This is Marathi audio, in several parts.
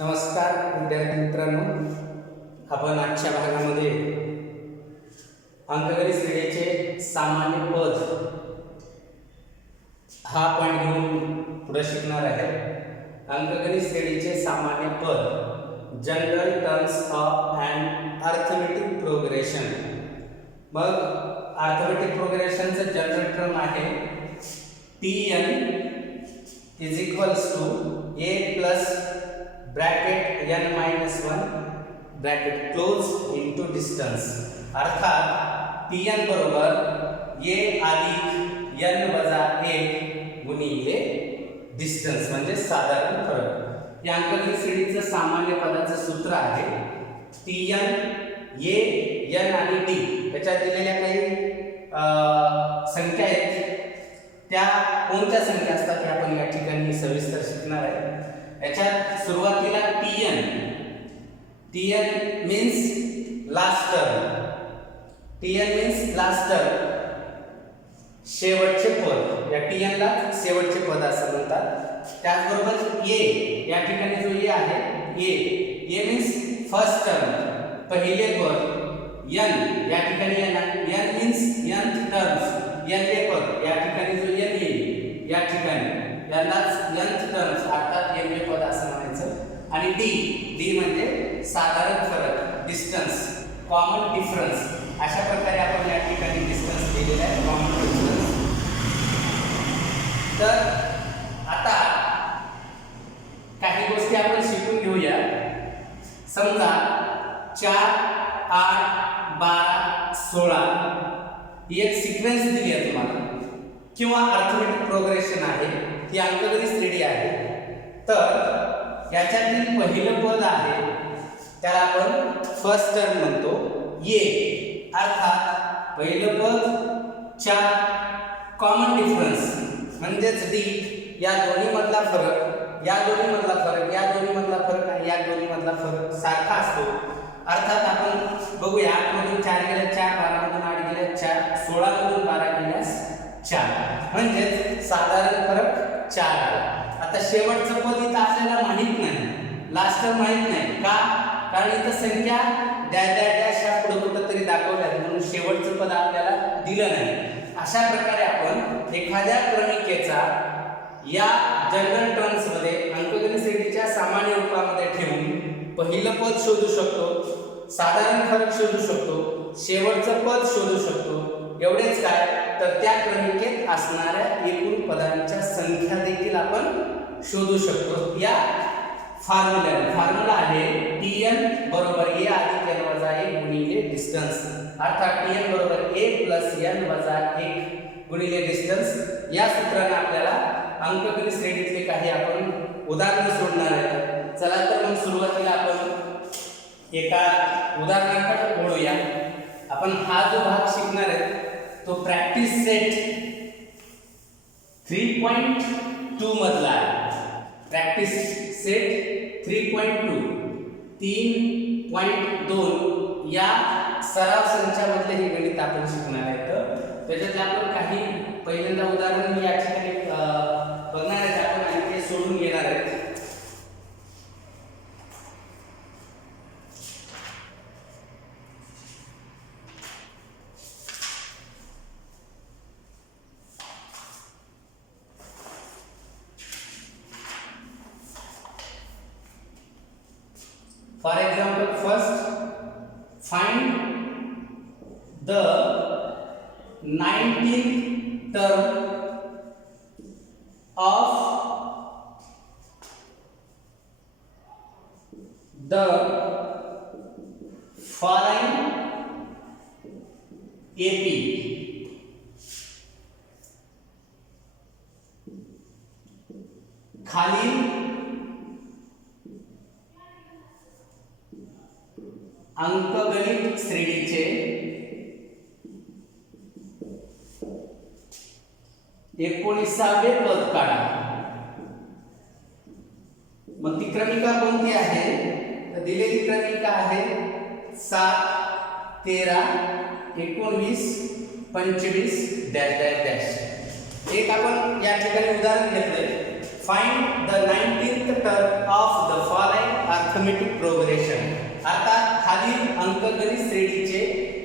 नमस्कार विद्यार्थी मित्रांनो. आपण आजच्या भागामध्ये अंकगणित श्रेणीचे सामान्य पद हा पॉईंट घेऊन पुढे शिकणार आहे. अंकगणित श्रेणीचे सामान्य पद general terms of and arithmetic progression मग अर्थमेटिक प्रोग्रेशनचं जनरल टर्म आहे T N is equals to A plus bracket N minus one bracket close into distance अर्थात टी एन बरोबर ए अधिक एन वजा एक गुणिले डिस्टन्स म्हणजे साधारण फरक. या अंकगणित श्रेणीचं सामान्य पदाचं सूत्र आहे टी एन ए एन आणि डी याच्यात दिलेल्या काही संख्या आहेत. त्या कोणत्या संख्या असतात हे आपण या ठिकाणी सविस्तर शिकणार आहे. याच्यात सुरुवाती T means last term. TL T last term. शेवटचे पद. या टी एनला शेवटचे पद असं म्हणतात. त्याचबरोबर ए या ठिकाणी जो ए आहे A A means first term पहिले पद. एन या ठिकाणी N N means N terms N पद. या ठिकाणी जो एन येईल या ठिकाणी. यालाच एन टर्म्स अर्थात एन पद असं म्हणायचं. आणि डी डी म्हणजे साधारण फरक डिस्टन्स कॉमन डिफरन्स अशा प्रकारे आपण या ठिकाणी डिस्टन्स दिलेला आहे कॉमन डिफरन्स तर आता काही गोष्टी आपण शिकून घेऊया. समजा चार आठ बारा सोळा ही एक सिक्वेन्स दिली आहे तुम्हाला. किंवा अर्थमेटिक प्रोग्रेशन आहे ही अंकगणित श्रेणी आहे. तर याच्यातील पहिलं पद आहे त्याला आपण फर्स्ट टर्म म्हणतो. ये अर्थात पहिलं पद चार कॉमन डिफरन्स म्हणजेच डी या दोन्ही मधला फरक या दोन्ही मधला फरक या दोन्ही मधला फरक आणि या दोन्ही मधला फरक सारखा असतो. अर्थात आपण बघूया आठमधून चार गेल्या चार बारामधून आठ गेल्या चार सोळामधून बारा गेल्यास चार. म्हणजेच साधारण फरक चार आला. आता शेवटचं पद इथं आपल्याला माहीत नाही. लास्ट माहीत नाही. का? कारण इथं संख्या डॅश डॅश डॅश ह्या पुढे कुठं तरी दाखवल्या म्हणून शेवटचं पद आपल्याला दिलं नाही. अशा प्रकारे आपण एखाद्या क्रमिकेचा या जनरल टर्म्समध्ये अंकगणित श्रेणीच्या सामान्य रूपामध्ये ठेवून पहिलं पद शोधू शकतो साधारण फरक शोधू शकतो शेवटचं पद शोधू शकतो. एवढेच काय? तर त्या क्रमिकेत असणाऱ्या एकूण पदांच्या संख्या देखील आपण शोधू शकतो. या फॉर्म्युला फॉर्म्युला आहे टी एन बरोबर ए अधिक एन वजा एक गुणिले डिस्टन्स अर्थात टी एन बरोबर ए प्लस एन वजा एक गुणिले डिस्टन्स या सूत्राने आपल्याला अंकगणित श्रेणीतले काही आपण उदाहरण सोडणार आहे चला तर मग सुरुवातीला आपण एका उदाहरणाकडे ओढूया आपण हा जो भाग शिकणार आहे तो practice set three point two मधला आहे. Practice set three point two तीन पॉईंट दोन या सराव संचामधले हे गणित आपण शिकणार आहेत तर आपण काही पहिल्यांदा उदाहरण मी या ठिकाणी बघणार For example, first find the 19th term of the following AP. खाली अंकगणित श्रेणीचे एकोणीसावे पद काढा. मग ती क्रमिका कोणती आहे? तर दिलेली क्रमिका आहे सात तेरा एकोणवीस पंचवीस डॅश डॅश डॅश. एक आपण या ठिकाणी उदाहरण घेतलंय. Find the nineteenth term of the following arithmetic progression आता खालील अंकगणित श्रेणीचे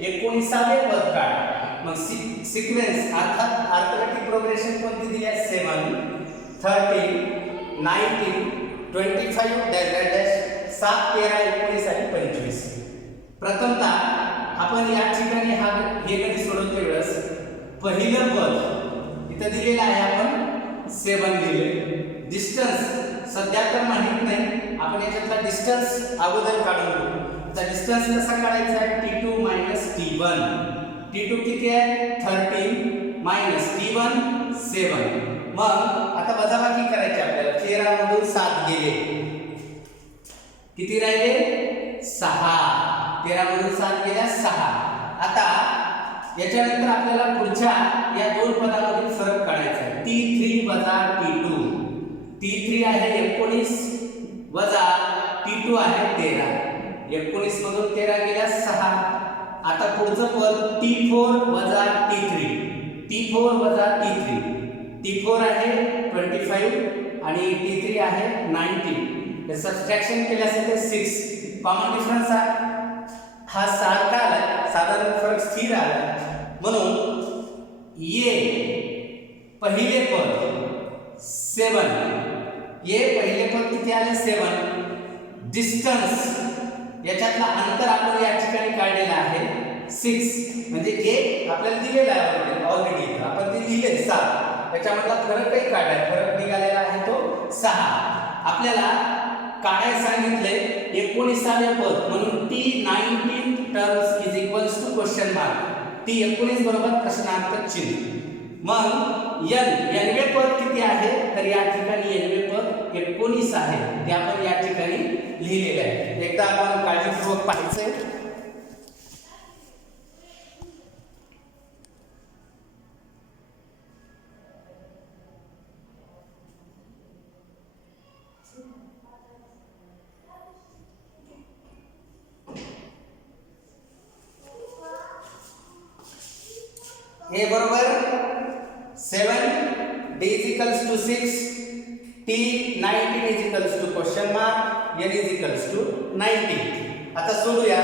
एकोणीसावे पद काढ मग सिक्वेन्स अर्थात अर्थमेटिक प्रोग्रेशन कोणती दिली आहे seven thirteen nineteen twenty five dash dash dash सात तेरा एकोणीस आणि पंचवीस. प्रथमतः आपण या ठिकाणी हा हे गणित सोडवते वेळेस. पहिलं पद इथं दिलेलं आहे आपण सेवन दिले. डिस्टन्स सध्या तर माहिती आपण याच्यातला डिस्टन्स अगोदर काढून घेऊ. तर डिस्टन्स कसा काढायचा आहे? T two minus T one T two किती आहे? Thirteen minus T one seven मग आता वजाबाकी करायची आपल्याला. तेरामधून सात गेले. किती राहिले? सहा. तेरामधून सात गेल्या सहा. आता याच्यानंतर आपल्याला पुढच्या या दोन पदामधील फरक काढायचा आहे. टी थ्री वजा टी टू टी थ्री आहे एकोणीस. वजा टी टू आहे तेरा. एकोणीस मधून तेरा गेल्या सहा. आता पुढचं पद टी फोर वजा टी थ्री टी फोर वजा टी थ्री टी फोर आहे ट्वेंटी फाईव्ह आणि टी थ्री आहे नाईन्टी सबस्ट्रॅक्शन केले असेल तर सिक्स कॉमन डिफरन्स हा. सारखा आलाय साधारण फरक स्थिर आलाय म्हणून ये पहिले पद सेवन ये पहिले पद किती आले? सेवन डिस्टन्स याच्यातला अंतर आपण या ठिकाणी काढलेलं आहे. सिक्स म्हणजे एक आपल्याला दिलेला आहे ऑलरेडी आपण ते लिहिले सात. त्याच्यामधला फरक काही काढाय फरक निघालेला आहे तो सहा. आपल्याला काढाय सांगितलंय एकोणीसावे पद म्हणून T nineteen terms is equals to question mark T एकोणीस बरोबर प्रश्नार्थक चिन्ह. मग एन एनवे पद किती आहे? तर या ठिकाणी एनवे पद एकोणीस आहे. ते आपण या ठिकाणी लिहिलेले आहे. एकदा आपण काळजीपूर्वक पाहायचंय. हे बरोबर? Seven d is equals to six T nineteen is equals to question mark n is equals to nineteen आता सोडूया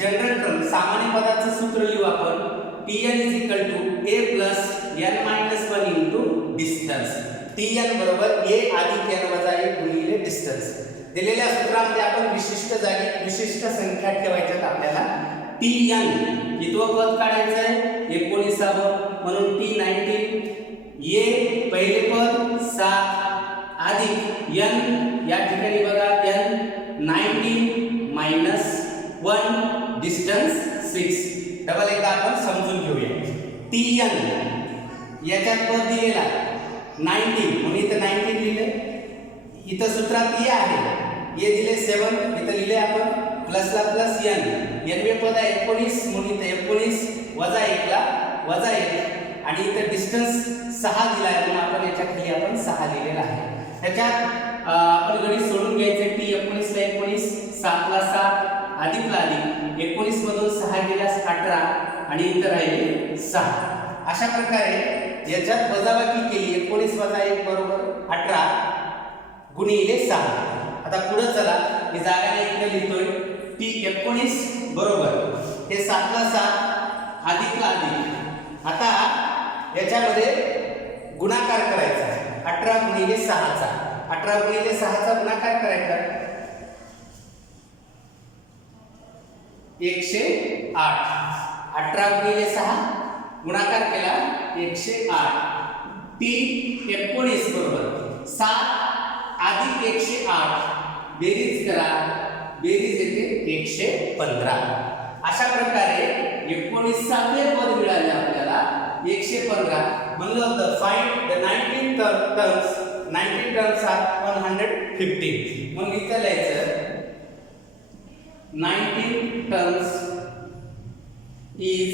जनरल टर्म सामान्य पदाचं सूत्र लिहू आपण. Tn N equal to to A plus N minus one into distance T बरोबर ए अधिक n वजा एक गुणिले डिस्टन्स दिलेल्या सूत्रामध्ये आपण विशिष्ट जागी विशिष्ट संख्या ठेवायच्यात आपल्याला टी एन पद काढायचं आहे एकोणीसावं म्हणून टी नाईन्टीन ये पहिले पद सात. अधिक एन या ठिकाणी बघा N nineteen minus one distance six double एकदा आपण समजून घेऊया. टी एन याच्यात पद दिलेला. नाईन्टीन म्हणून इथं नाईन्टीन लिहिलं. इथं सूत्रात ए आहे. ए दिले सेवन इथं लिहिले आपण. प्लसला प्लस एन एन पद आहे एकोणीस म्हणून इथं एकोणीस वजा एकला वजा एक. आणि इथं डिस्टन्स सहा दिला आहे म्हणून आपण याच्या खाली आपण सहा लिहिलेला आहे. त्याच्यात आपण गणित सोडून घ्यायचे टी एकोणीसला एकोणीस सातला सात अधिकला अधिक. एकोणीस मधून सहा गेल्यास अठरा आणि इथं राहिले सहा. अशा प्रकारे याच्यात वजाबाकी केली. एकोणीस वजा एक बरोबर अठरा गुणिले सहा. आता पुढे चला. मी जागाने इकडे लिहितोय. टी एकोणीस बरोबर. हे सातला सात अधिकला अधिक आता याच्यामध्ये गुणाकार करायचा अठरा गुणिले सहाचा. अठरा गुणिले सहाचा गुणाकार करायचा. एकशे आठ. अठरा गुणिले सहा गुणाकार केला एकशे आठ. तीन एकोणीस बरोबर. सात अधिक एकशे आठ. बेरीज करा. बेरीज येते एकशे पंधरा. अशा प्रकारे एकोणीसावे पद मिळाले आपल्याला एकशे पंधरा. म्हणलं होतं fine the nineteen terms nineteen terms are one hundred fifteen मग इथं लिहायचं nineteen terms is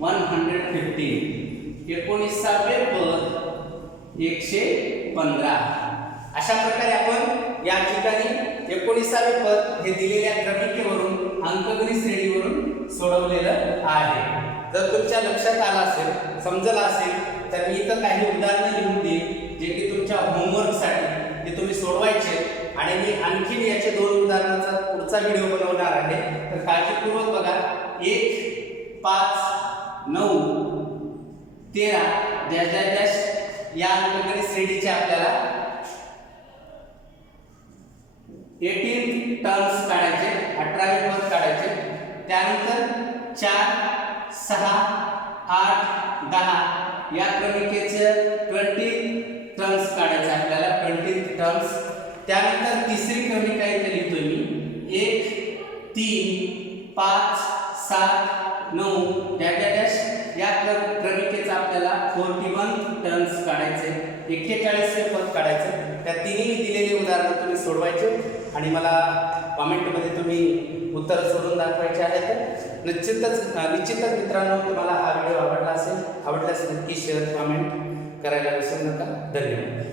one hundred fifteen एकोणीसावे पद एकशे पंधरा. अशा प्रकारे आपण या ठिकाणी एकोणीसावे पद हे दिलेल्या क्रमिकेवरून अंकगणित श्रेणीवरून सोडवलेलं आहे. जर तुमच्या लक्षात आलं असेल समजलं असेल तर मी इथं काही उदाहरणं लिहून देईन जे की तुमच्या होमवर्कसाठी ते तुम्ही सोडवायचे आणि आणि मी आणखीन याचे दोन उदाहरणाचा पुढचा व्हिडिओ बनवणार आहे. तर काळजीपूर्वक बघा. एक पाच नऊ तेरा डॅश डॅश डॅश या अंकगणित श्रेणीचे आपल्याला एटीन टर्म्स काढायचे अठरावे पद काढायचे. त्यानंतर चार सहा आठ दहा या क्रमिकेचे ट्वेंटी टर्म्स काढायचे आपल्याला ट्वेंटी टर्म्स त्यानंतर तिसरी क्रमिका इथे लिहितो मी. एक तीन पाच सात नऊ. डॅश डॅश या क्रमिकेचा आपल्याला फोर्टी वन टर्म्स काढायचे. एक्केचाळीसचे पद काढायचे. त्या तिन्ही दिलेली उदाहरणं तुम्ही सोडवायचे. आणि मला कॉमेंटमध्ये तुम्ही उत्तर सोडून दाखवायचे आहेत. निश्चितच निश्चितच मित्रांनो तुम्हाला हा व्हिडिओ आवडला असेल आवडल्यास नक्की शेअर कॉमेंट करायला विसरू नका. धन्यवाद.